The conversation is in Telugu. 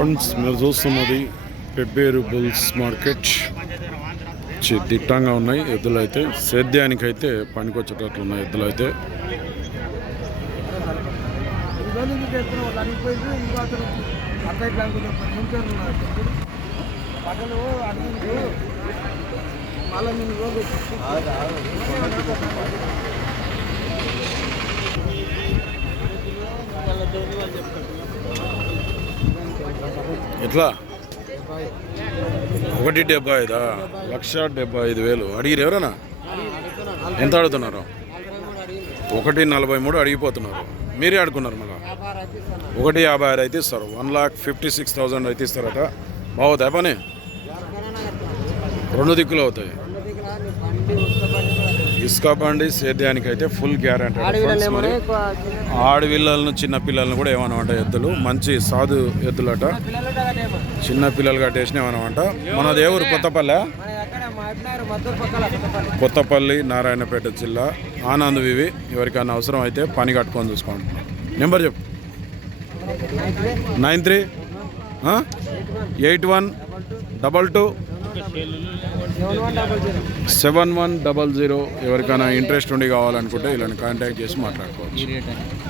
ఫ్రెండ్స్ మీరు చూస్తున్నది పెబ్బేరు బుల్స్ మార్కెట్. దిట్టంగా ఉన్నాయి ఎద్దులు అయితే సేద్యానికి అయితే పనికొచ్చేటట్లు ఉన్నాయి ఎద్దులు అయితే ఇవన్నీ ఎట్లా? ఒకటి డెబ్బై ఐదా? లక్ష డెబ్బై ఐదు వేలు. అడిగిరు ఎవరన్నా? ఎంత అడుగుతున్నారు? ఒకటి నలభై మూడు అడిగిపోతున్నారు. మీరే అడుగున్నారు మళ్ళా. ఒకటి యాభై ఆరు అయితే ఇస్తారు. One lakh fifty six thousand అయితే ఇస్తారట. బాగుతాయి పని? రెండు దిక్కులు అవుతాయి. ఇసుక బండి సేద్యానికి అయితే ఫుల్ గ్యారంటీ ఆడపిల్లలను చిన్న పిల్లలను కూడా ఏమన్నమాట ఎద్దులు? మంచి సాధు ఎద్దులట. చిన్న పిల్లలు కట్టేసిన ఏమన్నమాట మన దేవురు కొత్తపల్లె? కొత్తపల్లి నారాయణపేట జిల్లా ఆనంద్ వివి. ఎవరికైనా అవసరం అయితే పని కట్టుకొని చూసుకోండి. నెంబర్ చెప్పు. Nine three eight one double two seven one double zero ఎవరికైనా ఇంట్రెస్ట్ ఉండి కావాలనుకుంటే వీళ్ళని కాంటాక్ట్ చేసి మాట్లాడుకోవచ్చు.